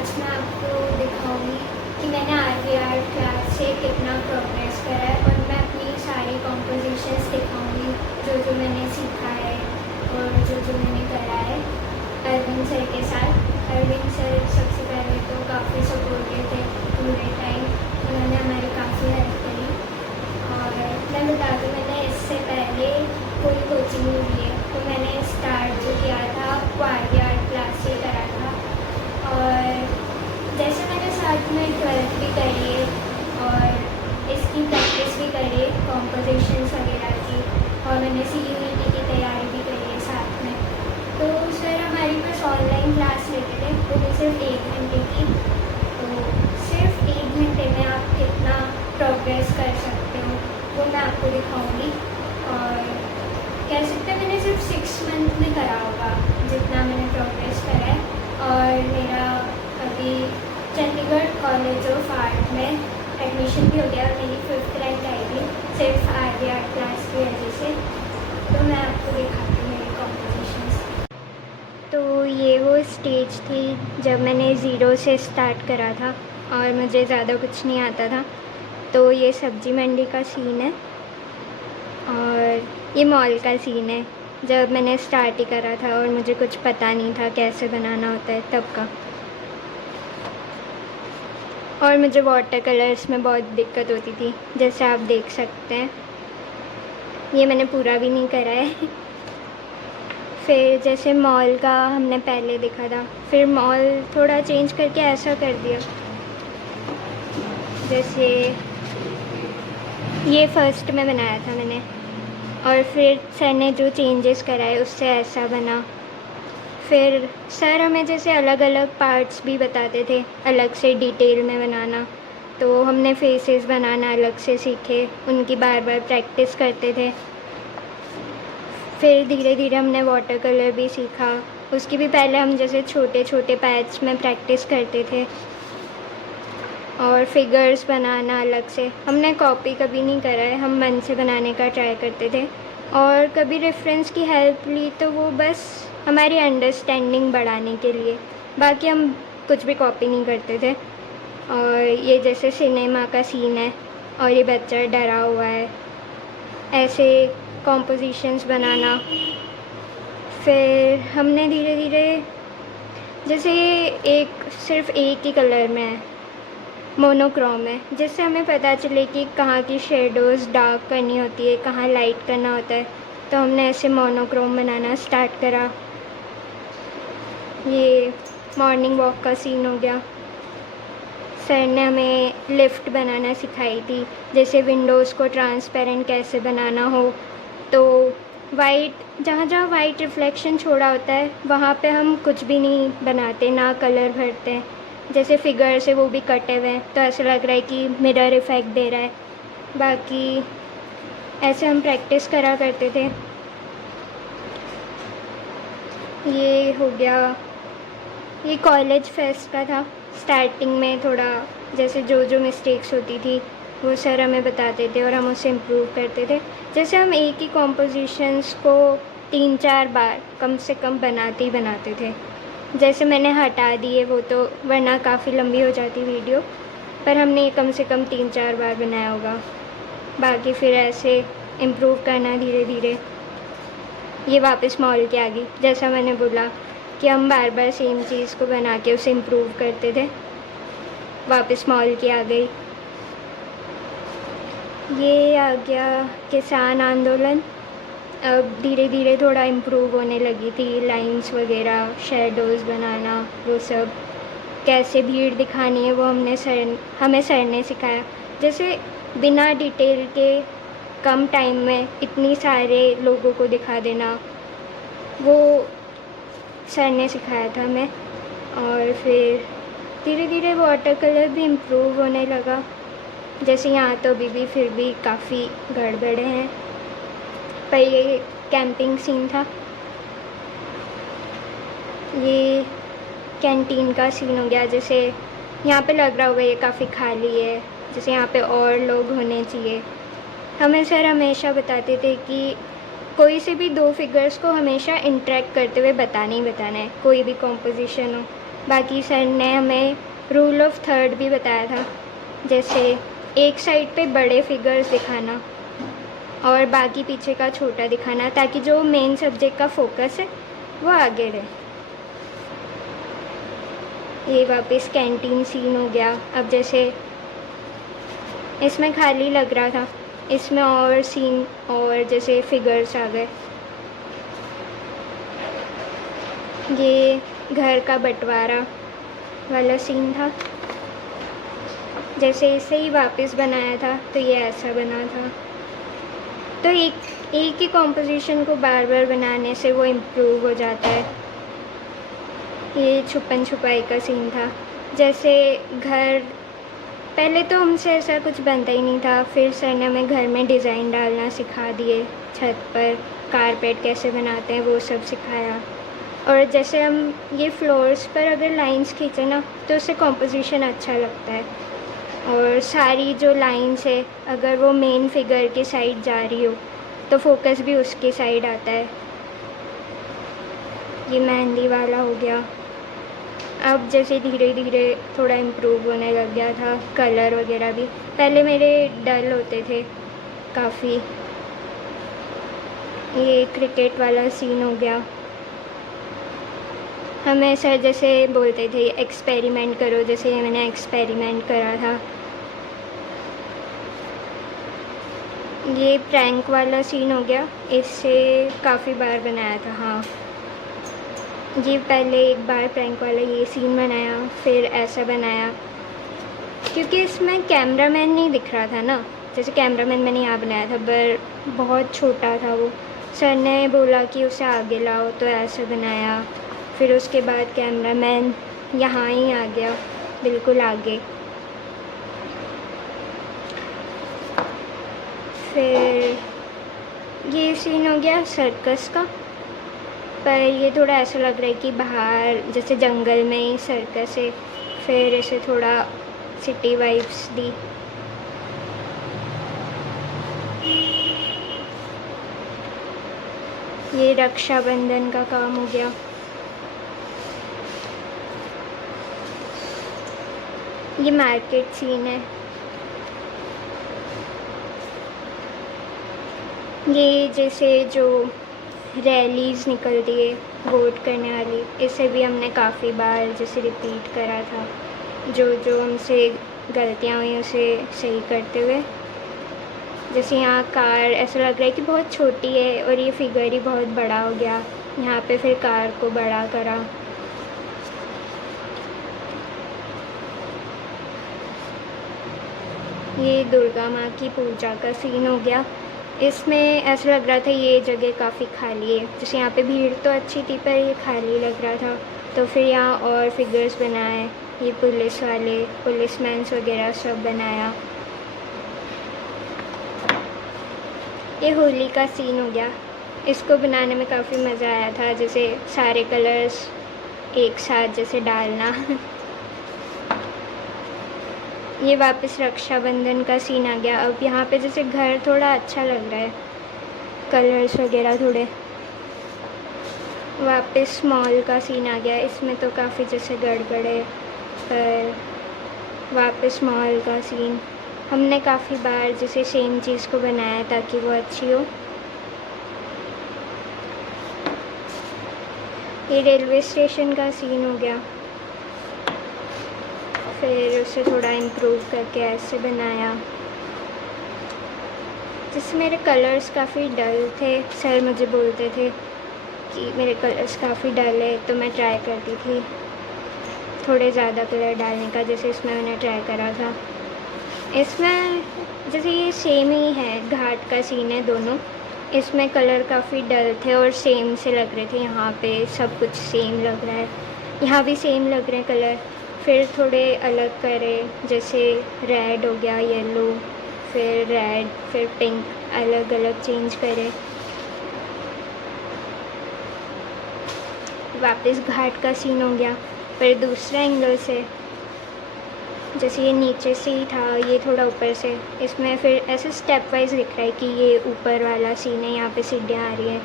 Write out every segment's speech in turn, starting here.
आज मैं आपको दिखाऊंगी कि मैंने आरती आर्ट क्लास से कितना प्रोग्रेस करा है और मैं अपनी सारी कॉम्पोजिशंस दिखाऊंगी जो जो मैंने सीखा है और जो जो मैंने करा है अरविंद सर के साथ। अरविंद सर सबसे पहले तो काफ़ी सपोर्टिव थे पूरे टाइम, उन्होंने हमारी काफ़ी हेल्प करी। और मैं बता दूँ, मैंने इससे पहले कोई कोचिंग नहीं ली है, तो मैंने स्टार्ट जो किया था वो आरती आर्ट क्लास से करा था। और जैसे मैंने साथ में 12th भी करी है और इसकी प्रैक्टिस भी करी है कॉम्पोजिशंस वगैरह की, और मैंने CUET की तैयारी भी करी है साथ में। तो सर हमारे पास ऑनलाइन क्लास लेते थे, वो भी सिर्फ 1 घंटे की। तो सिर्फ 1 घंटे में आप कितना प्रोग्रेस कर सकते हो वो मैं आपको दिखाऊंगी। और कह सकते हैं मैंने सिर्फ 6 मंथ में करा होगा जितना मैंने प्रोग्रेस करा है। और मेरा अभी चंडीगढ़ कॉलेज ऑफ आर्ट में एडमिशन भी हो गया और मेरी 5th रैंक आई थी सिर्फ आरती आर्ट क्लास की वजह से। तो मैं आपको दिखाती हूँ मेरी कॉम्पोजिशंस। तो ये वो स्टेज थी जब मैंने ज़ीरो से स्टार्ट करा था और मुझे ज़्यादा कुछ नहीं आता था। तो ये सब्जी मंडी का सीन है और ये मॉल का सीन है जब मैंने स्टार्ट ही करा था और मुझे कुछ पता नहीं था कैसे बनाना होता है तब का। और मुझे वाटर कलर्स में बहुत दिक्कत होती थी, जैसे आप देख सकते हैं। ये मैंने पूरा भी नहीं करा है। फिर जैसे मॉल का हमने पहले देखा था, फिर मॉल थोड़ा चेंज करके ऐसा कर दिया। जैसे ये फर्स्ट में बनाया था मैंने, और फिर सर ने जो चेंजेस कराए उससे ऐसा बना। फिर सर हमें जैसे अलग अलग पार्ट्स भी बताते थे अलग से डिटेल में बनाना, तो हमने फेसेस बनाना अलग से सीखे, उनकी बार बार प्रैक्टिस करते थे। फिर धीरे धीरे हमने वाटर कलर भी सीखा, उसकी भी पहले हम जैसे छोटे छोटे पैच में प्रैक्टिस करते थे। और फिगर्स बनाना अलग से, हमने कॉपी कभी नहीं करा है, हम मन से बनाने का ट्राई करते थे। और कभी रेफरेंस की हेल्प ली तो वो बस हमारी अंडरस्टैंडिंग बढ़ाने के लिए, बाकी हम कुछ भी कॉपी नहीं करते थे। और ये जैसे सिनेमा का सीन है और ये बच्चा डरा हुआ है, ऐसे कॉम्पोजिशंस बनाना। फिर हमने धीरे धीरे जैसे ये एक सिर्फ एक ही कलर में है, मोनोक्रोम है, जिससे हमें पता चले कि कहाँ की शेडोज़ डार्क करनी होती है, कहाँ लाइट करना होता है। तो हमने ऐसे मोनोक्रोम बनाना स्टार्ट करा। ये मॉर्निंग वॉक का सीन हो गया। सर ने हमें लिफ्ट बनाना सिखाई थी, जैसे विंडोज़ को ट्रांसपेरेंट कैसे बनाना हो। तो वाइट, जहाँ जहाँ वाइट रिफ्लेक्शन छोड़ा होता है वहाँ पे हम कुछ भी नहीं बनाते, ना कलर भरते हैं। जैसे फिगर से वो भी कटे हुए हैं तो ऐसा लग रहा है कि मिरर इफ़ेक्ट दे रहा है। बाकी ऐसे हम प्रैक्टिस करा करते थे। ये हो गया, ये कॉलेज फेस्ट का था। स्टार्टिंग में थोड़ा जैसे जो जो मिस्टेक्स होती थी वो सर हमें बताते थे और हम उससे इम्प्रूव करते थे। जैसे हम एक ही कॉम्पोजिशंस को 3-4 बार कम से कम बनाते ही बनाते थे। जैसे मैंने हटा दी है वो, तो वरना काफ़ी लंबी हो जाती वीडियो, पर हमने ये कम से कम 3-4 बार बनाया होगा। बाकी फिर ऐसे इम्प्रूव करना धीरे धीरे। ये वापस मॉल के आगे, जैसा मैंने बोला कि हम बार बार सेम चीज़ को बना के उसे इम्प्रूव करते थे, वापस मॉल की आ गई। ये आ गया किसान आंदोलन। अब धीरे धीरे थोड़ा इम्प्रूव होने लगी थी, लाइंस वगैरह, शेडोज़ बनाना, वो सब कैसे भीड़ दिखानी है वो हमें सर ने सिखाया। जैसे बिना डिटेल के कम टाइम में इतनी सारे लोगों को दिखा देना, वो सर ने सिखाया था हमें। और फिर धीरे धीरे वाटर कलर भी इम्प्रूव होने लगा। जैसे यहाँ तो अभी भी फिर भी काफ़ी गड़बड़े हैं, पर ये कैंपिंग सीन था। ये कैंटीन का सीन हो गया। जैसे यहाँ पे लग रहा होगा ये काफ़ी खाली है, जैसे यहाँ पे और लोग होने चाहिए। हमें सर हमेशा बताते थे कि कोई से भी 2 फिगर्स को हमेशा इंटरेक्ट करते हुए बताना ही बताना है, कोई भी कॉम्पोजिशन हो। बाकी सर ने हमें रूल ऑफ थर्ड भी बताया था, जैसे एक साइड पे बड़े फिगर्स दिखाना और बाकी पीछे का छोटा दिखाना, ताकि जो मेन सब्जेक्ट का फोकस है वो आगे रहे। ये वापस कैंटीन सीन हो गया। अब जैसे इसमें खाली लग रहा था, इसमें और सीन और जैसे फिगर्स आ गए। ये घर का बंटवारा वाला सीन था, जैसे इसे ही वापस बनाया था तो ये ऐसा बना था। तो एक ही कॉम्पोजिशन को बार बार बनाने से वो इम्प्रूव हो जाता है। ये छुपन छुपाई का सीन था, जैसे घर पहले तो हमसे ऐसा कुछ बनता ही नहीं था, फिर सर ने हमें घर में डिज़ाइन डालना सिखा दिए, छत पर कारपेट कैसे बनाते हैं वो सब सिखाया। और जैसे हम ये फ्लोर्स पर अगर लाइंस खींचे ना तो उससे कॉम्पोजिशन अच्छा लगता है, और सारी जो लाइंस है अगर वो मेन फिगर की साइड जा रही हो तो फोकस भी उसकी साइड आता है। ये मेहंदी वाला हो गया। अब जैसे धीरे धीरे थोड़ा इम्प्रूव होने लग गया था, कलर वगैरह भी पहले मेरे डल होते थे काफ़ी। ये क्रिकेट वाला सीन हो गया। हमें सर जैसे बोलते थे एक्सपेरिमेंट करो, जैसे मैंने एक्सपेरिमेंट करा था। ये प्रैंक वाला सीन हो गया, इससे काफ़ी बार बनाया था। हाँ, ये पहले एक बार प्रैंक वाला ये सीन बनाया, फिर ऐसा बनाया, क्योंकि इसमें कैमरामैन नहीं दिख रहा था ना। जैसे कैमरामैन मैंने यहाँ बनाया था पर बहुत छोटा था वो, सर ने बोला कि उसे आगे लाओ तो ऐसा बनाया। फिर उसके बाद कैमरामैन यहाँ ही आ गया, बिल्कुल आगे। फिर ये सीन हो गया सर्कस का, पर ये थोड़ा ऐसा लग रहा है कि बाहर जैसे जंगल में ही सर्कस है, फिर इसे थोड़ा सिटी वाइब्स दी। ये रक्षाबंधन का काम हो गया। ये मार्केट सीन है। ये जैसे जो रैलीज़ निकलती है वोट करने वाली, इसे भी हमने काफ़ी बार जैसे रिपीट करा था, जो जो हमसे गलतियाँ हुई उसे सही करते हुए। जैसे यहाँ कार ऐसा लग रहा है कि बहुत छोटी है और ये फिगर ही बहुत बड़ा हो गया, यहाँ पे फिर कार को बड़ा करा। ये दुर्गा माँ की पूजा का सीन हो गया। इसमें ऐसा लग रहा था ये जगह काफ़ी खाली है, जैसे यहाँ पे भीड़ तो अच्छी थी पर ये खाली लग रहा था, तो फिर यहाँ और फिगर्स बनाए। ये पुलिस वाले, पुलिसमैन्स वगैरह सब बनाया। ये होली का सीन हो गया, इसको बनाने में काफ़ी मज़ा आया था, जैसे सारे कलर्स एक साथ जैसे डालना। ये वापस रक्षाबंधन का सीन आ गया। अब यहाँ पे जैसे घर थोड़ा अच्छा लग रहा है, कलर्स वगैरह थोड़े। वापस मॉल का सीन आ गया, इसमें तो काफ़ी जैसे गड़बड़ है, पर वापस मॉल का सीन हमने काफ़ी बार जैसे सेम चीज़ को बनाया ताकि वो अच्छी हो। ये रेलवे स्टेशन का सीन हो गया, फिर उसे थोड़ा इम्प्रूव करके ऐसे बनाया। जिसमें मेरे कलर्स काफ़ी डल थे, सर मुझे बोलते थे कि मेरे कलर्स काफ़ी डल है, तो मैं ट्राई करती थी थोड़े ज़्यादा कलर डालने का, जैसे इसमें मैंने ट्राई करा था। इसमें जैसे ये सेम ही है, घाट का सीन है दोनों, इसमें कलर काफ़ी डल थे और सेम से लग रहे थे। यहाँ पे सब कुछ सेम लग रहा है, यहाँ भी सेम लग रहे हैं कलर, फिर थोड़े अलग करे, जैसे रेड हो गया, येलो, फिर रेड, फिर पिंक, अलग अलग चेंज करे। वापस घाट का सीन हो गया, पर दूसरा एंगल से, जैसे ये नीचे से ही था, ये थोड़ा ऊपर से। इसमें फिर ऐसे स्टेप वाइज दिख रहा है कि ये ऊपर वाला सीन है, यहाँ पे सीढ़ियाँ आ रही हैं,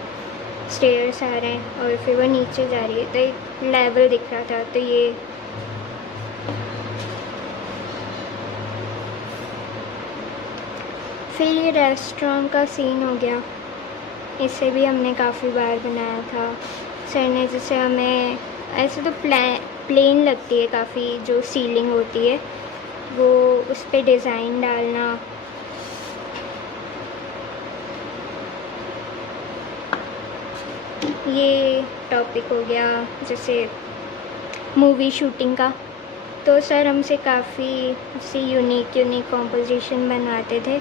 स्टेयर्स आ रहे हैं और फिर वो नीचे जा रही है, तो एक लेवल दिख रहा था। तो ये फिर ये रेस्टोरेंट का सीन हो गया। इसे भी हमने काफ़ी बार बनाया था। सर ने जैसे हमें ऐसे तो प्लेन लगती है काफ़ी, जो सीलिंग होती है वो उस पर डिज़ाइन डालना। ये टॉपिक हो गया जैसे मूवी शूटिंग का। तो सर हमसे काफ़ी ऐसी यूनिक कॉम्पोजिशन बनवाते थे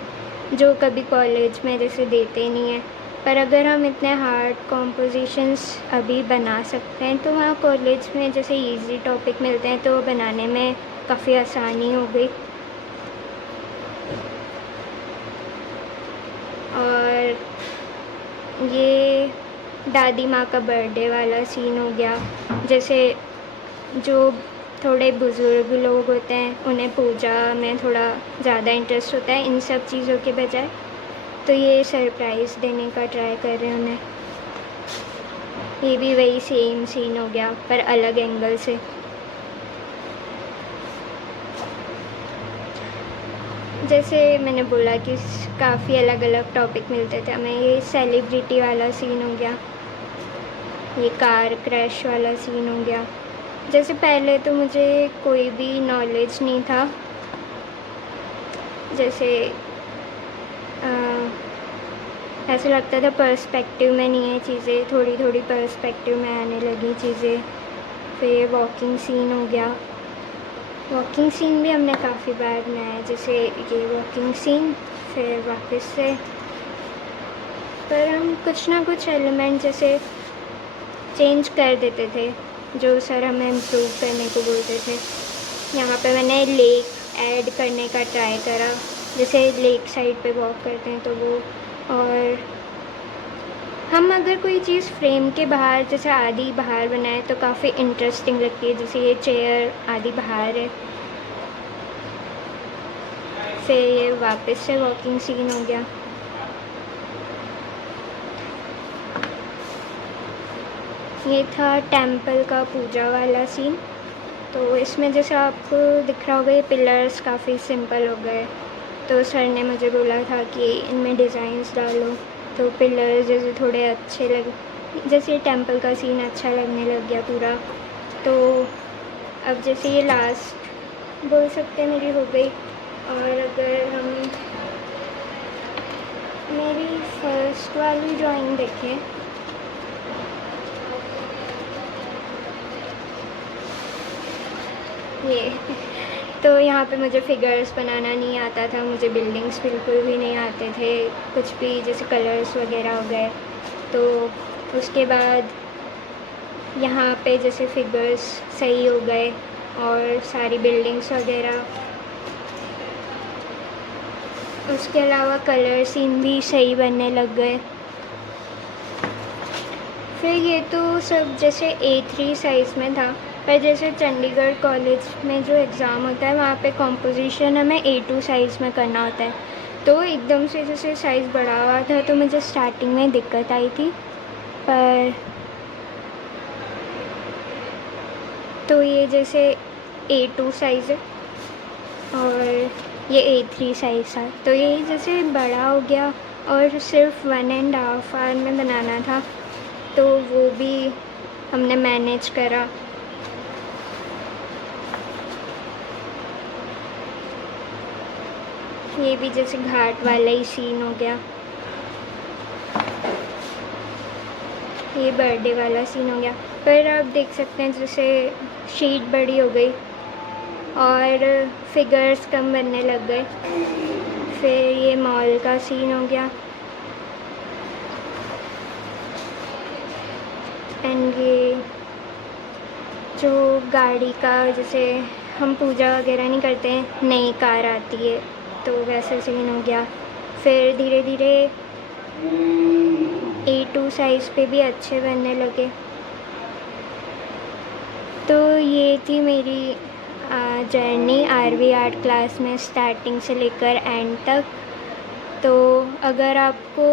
जो कभी कॉलेज में जैसे देते नहीं हैं। पर अगर हम इतने हार्ड कॉम्पोजिशंस अभी बना सकते हैं तो वहाँ कॉलेज में जैसे इजी टॉपिक मिलते हैं तो बनाने में काफ़ी आसानी हो गई। और ये दादी माँ का बर्थडे वाला सीन हो गया। जैसे जो थोड़े बुज़ुर्ग लोग होते हैं उन्हें पूजा में थोड़ा ज़्यादा इंटरेस्ट होता है इन सब चीज़ों के बजाय, तो ये सरप्राइज़ देने का ट्राई कर रहे हैं उन्हें। ये भी वही सेम सीन हो गया पर अलग एंगल से। जैसे मैंने बोला कि काफ़ी अलग अलग टॉपिक मिलते थे हमें। ये सेलिब्रिटी वाला सीन हो गया, ये कार क्रैश वाला सीन हो गया। जैसे पहले तो मुझे कोई भी नॉलेज नहीं था, जैसे ऐसा लगता था पर्सपेक्टिव में नहीं है चीज़ें, थोड़ी थोड़ी पर्सपेक्टिव में आने लगी चीज़ें। फिर वॉकिंग सीन हो गया। वॉकिंग सीन भी हमने काफ़ी बार बनाया, जैसे ये वॉकिंग सीन फिर वापस से। पर हम कुछ ना कुछ एलिमेंट जैसे चेंज कर देते थे जो सर हमें इम्प्रूव करने को बोलते थे। यहाँ पे मैंने लेक ऐड करने का ट्राई करा, जैसे लेक साइड पे वॉक करते हैं तो वो। और हम अगर कोई चीज़ फ्रेम के बाहर जैसे आधी बाहर बनाए तो काफ़ी इंटरेस्टिंग लगती है। जैसे ये चेयर आधी बाहर है। फिर ये वापस से वॉकिंग सीन हो गया। ये था टेंपल का पूजा वाला सीन। तो इसमें जैसे आपको दिख रहा होगा ये पिलर्स काफ़ी सिंपल हो गए, तो सर ने मुझे बोला था कि इनमें डिज़ाइंस डालो, तो पिलर्स जैसे थोड़े अच्छे लगे, जैसे टेंपल का सीन अच्छा लगने लग गया पूरा। तो अब जैसे ये लास्ट बोल सकते मेरी हो गई। और अगर हम मेरी फर्स्ट वाली ड्राइंग देखें, ये तो यहाँ पे मुझे फिगर्स बनाना नहीं आता था, मुझे बिल्डिंग्स बिल्कुल भी नहीं आते थे, कुछ भी जैसे कलर्स वगैरह हो गए। तो उसके बाद यहाँ पे जैसे फिगर्स सही हो गए और सारी बिल्डिंग्स वगैरह, उसके अलावा कलर सीन भी सही बनने लग गए। फिर ये तो सब जैसे A3 साइज़ में था, पर जैसे चंडीगढ़ कॉलेज में जो एग्ज़ाम होता है वहाँ पे कॉम्पोजिशन हमें A2 साइज़ में करना होता है। तो एकदम से जैसे साइज़ बढ़ा हुआ था तो मुझे स्टार्टिंग में दिक्कत आई थी। पर तो ये जैसे A2 साइज़ है और ये A3 साइज़ था, तो ये जैसे बड़ा हो गया और सिर्फ 1.5 आवर में बनाना था, तो वो भी हमने मैनेज करा। ये भी जैसे घाट वाला ही सीन हो गया। ये बर्थडे वाला सीन हो गया। पर आप देख सकते हैं जैसे शीट बड़ी हो गई और फिगर्स कम बनने लग गए। फिर ये मॉल का सीन हो गया एंड ये जो गाड़ी का, जैसे हम पूजा वगैरह नहीं करते हैं, नई कार आती है तो वैसा सीन हो गया। फिर धीरे धीरे A2 साइज़ पे भी अच्छे बनने लगे। तो ये थी मेरी जर्नी RV आर्ट क्लास में स्टार्टिंग से लेकर एंड तक। तो अगर आपको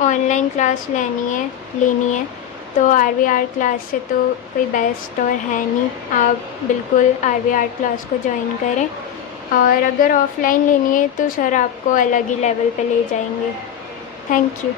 ऑनलाइन क्लास लेनी है तो RV आर्ट क्लास से तो कोई बेस्ट और है नहीं। आप बिल्कुल RV आर्ट क्लास को ज्वाइन करें, और अगर ऑफ़लाइन लेनी है तो सर आपको अलग ही लेवल पे ले जाएंगे। Thank you.